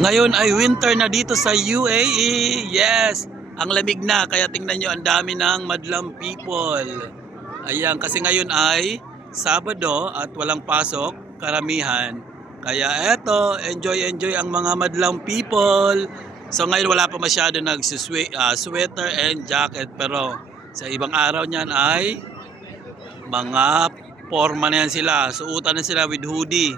Ngayon ay winter na dito sa UAE. Yes, ang lamig na. Kaya tingnan nyo, ang dami ng madlang people. Ayan, kasi ngayon ay Sabado at walang pasok, karamihan. Kaya eto, enjoy ang mga madlang people. So ngayon wala pa masyado sweater and jacket. Pero sa ibang araw niyan ay mga forma na yan sila. Suotan na sila with hoodie.